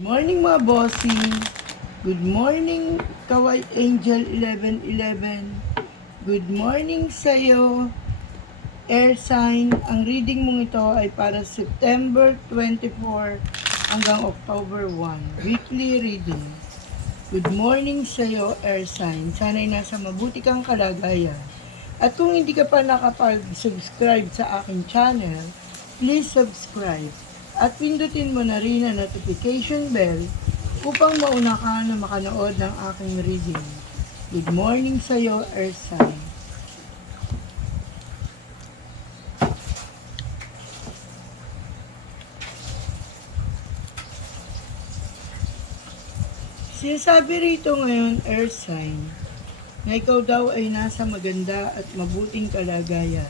Morning mga bossing. Good morning Kawai Angel 1111. Good morning sa'yo, air sign. Ang reading mong ito ay para September 24 hanggang October 1. Weekly reading. Good morning sa'yo, air sign. Sana'y nasa mabuti kang kalagayan. At kung hindi ka pa nakapag-subscribe sa aking channel, please subscribe. At pindutin mo na rin ang notification bell upang mauna ka na makanood ng aking reading. Good morning sa'yo, Earth Sign. Sinasabi rito ngayon, Earth Sign, na ikaw daw ay nasa maganda at mabuting kalagayan.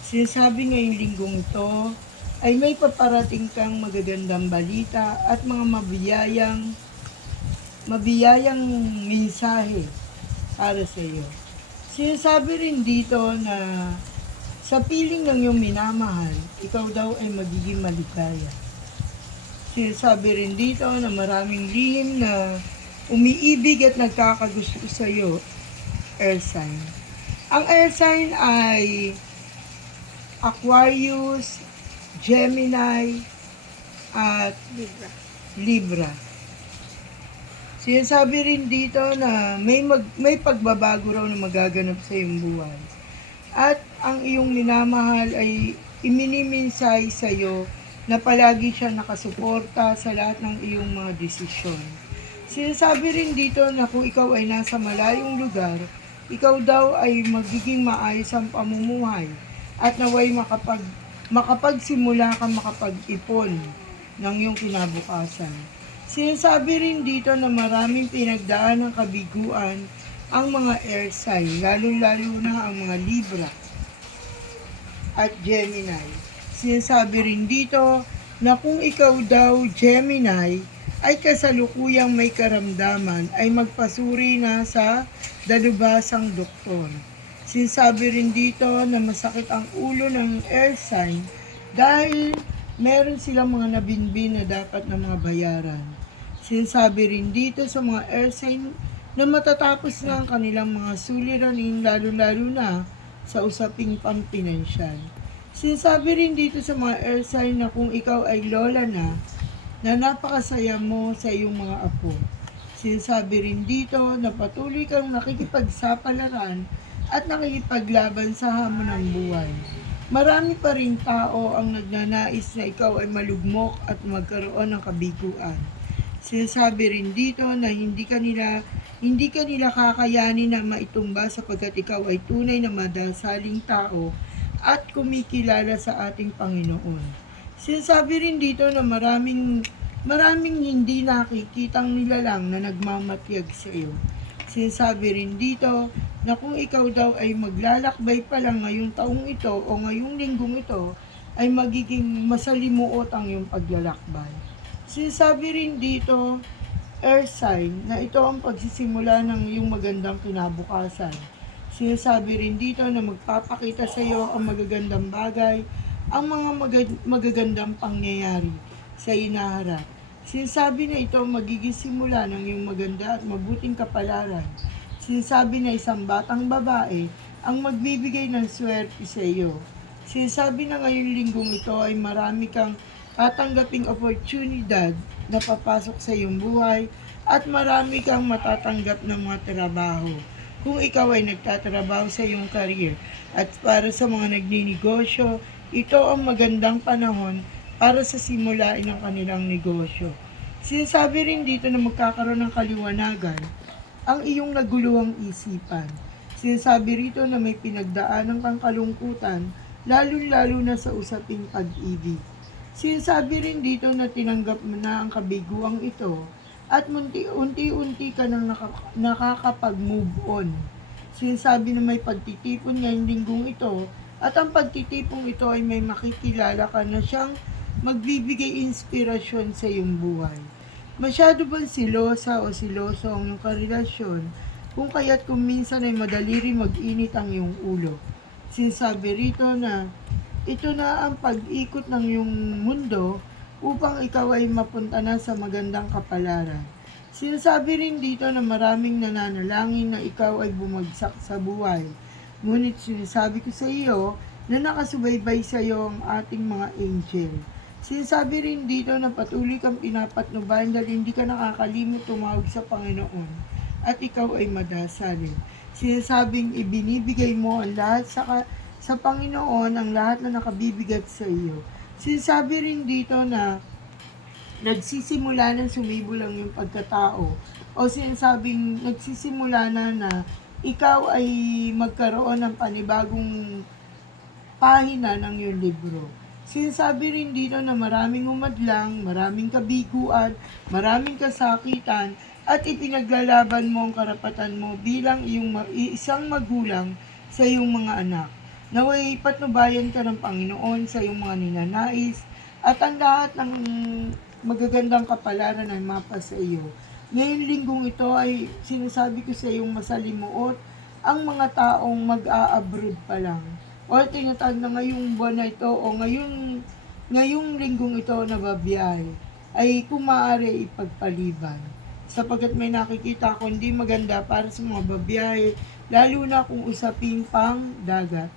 Sinasabi ngayong linggong ito ay may paparating kang magagandang balita at mga mabiyayang mensahe para sa iyo. Sinasabi rin dito na sa piling ng iyong minamahal, ikaw daw ay magiging maligaya. Sinasabi rin dito na maraming lihim na umiibig at nagkakagusto sa iyo, air sign. Ang air sign ay Aquarius, Gemini, at Libra. Sinasabi rin dito na may pagbabago raw na magaganap sa iyong buhay. At ang iyong minamahal ay iminiminsay sa iyo na palagi siya nakasuporta sa lahat ng iyong mga desisyon. Sinasabi rin dito na kung ikaw ay nasa malayong lugar, ikaw daw ay magiging maayos ang pamumuhay at naway makapagsimula kang makapag-ipon ng iyong kinabukasan. Sinasabi rin dito na maraming pinagdaan ng kabiguan ang mga air sign, lalo-lalo na ang mga Libra at Gemini. Sinasabi rin dito na kung ikaw daw, Gemini, ay kasalukuyang may karamdaman, ay magpasuri na sa dalubhasang doktor. Sinasabi rin dito na masakit ang ulo ng air sign dahil meron silang mga nabinbin na dapat na mga bayaran. Sinasabi rin dito sa mga air sign na matatapos na ang kanilang mga suliranin, lalo-lalo na sa usaping pampinansyal. Sinasabi rin dito sa mga air sign na kung ikaw ay lola na napakasaya mo sa iyong mga apo. Sinasabi rin dito na patuloy kang nakikipagsapalaran at nakikipaglaban sa hamon ng buhay. Marami pa rin tao ang nagnanais na ikaw ay malugmok at magkaroon ng kabiguan. Sinasabi rin dito na hindi ka nila kakayanin na maitumba sapagkat ikaw ay tunay na madasaling tao at kumikilala sa ating Panginoon. Sinasabi rin dito na maraming hindi nakikitang nilalang na nagmamatyag sa iyo. Sinasabi rin dito na kung ikaw daw ay maglalakbay pa lang ngayong taong ito o ngayong linggong ito, ay magiging masalimuot ang iyong paglalakbay. Sinasabi rin dito, air sign, na ito ang pagsisimula ng iyong magandang kinabukasan. Sinasabi rin dito na magpapakita sa iyo ang magagandang bagay, ang mga magagandang pangyayari sa inaharap. Sinasabi na ito magiging simula ng iyong maganda at mabuting kapalaran. Sinasabi na isang batang babae ang magbibigay ng swerte sa iyo. Sinasabi na ngayong linggong ito ay marami kang tatanggaping oportunidad na papasok sa iyong buhay at marami kang matatanggap ng mga trabaho. Kung ikaw ay nagtatrabaho sa iyong career at para sa mga nagninegosyo, ito ang magandang panahon para sa simulain ng kanilang negosyo. Sinasabi rin dito na magkakaroon ng kaliwanagan ang iyong naguluhang isipan. Sinasabi rito na may pinagdaanan kang kalungkutan, lalo-lalo na sa usaping pag-ibig. Sinasabi rin dito na tinanggap mo na ang kabiguang ito at unti-unti ka nang nakakapag-move on. Sinasabi na may pagtitipon ngayong linggong ito at ang pagtitipong ito ay may makikilala ka na siyang magbibigay inspirasyon sa iyong buhay. Masyado bang silosa o siloso ang iyong karelasyon kung kaya't kung minsan ay madali rin mag-init ang iyong ulo. Sinasabi rito na ito na ang pag-ikot ng iyong mundo upang ikaw ay mapunta na sa magandang kapalaran. Sinasabi rin dito na maraming nananalangin na ikaw ay bumagsak sa buhay. Ngunit sinasabi ko sa iyo na nakasubaybay sa iyo ang ating mga angel. Sinasabi rin dito na patuloy kang pinapatnubayan dahil hindi ka nakakalimot tumawag sa Panginoon at ikaw ay madasalin. Sinasabing ibinibigay mo ang lahat sa Panginoon, ang lahat na nakabibigat sa iyo. Sinasabi rin dito na nagsisimula na sumibol ang iyong pagkatao o sinasabing nagsisimula na ikaw ay magkaroon ng panibagong pahina ng iyong libro. Sinasabi rin dito na maraming umadlang, maraming kabiguan, maraming kasakitan, at ipinaglalaban mo ang karapatan mo bilang isang magulang sa iyong mga anak. Naway patnubayan ka ng Panginoon sa iyong mga ninanais at ang lahat ng magagandang kapalaran ay mapa sa iyo. Ngayong linggong ito ay sinasabi ko sa iyong masalimuot ang mga taong mag-a-abroad pa lang o tinatag na ngayong buwan na ito o ngayong linggong ito na babiyahe ay kung maaari ipagpaliban. Sapagkat may nakikita ako hindi maganda para sa mga babiyahe, lalo na kung usapin pang dagat.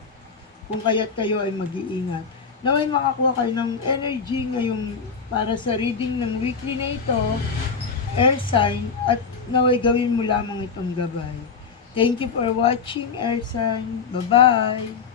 Kung kaya't kayo ay mag-iingat. Naway makakuha kayo ng energy ngayong para sa reading ng weekly na ito, air sign, at naway gawin mo lamang itong gabay. Thank you for watching, air sign. Bye-bye!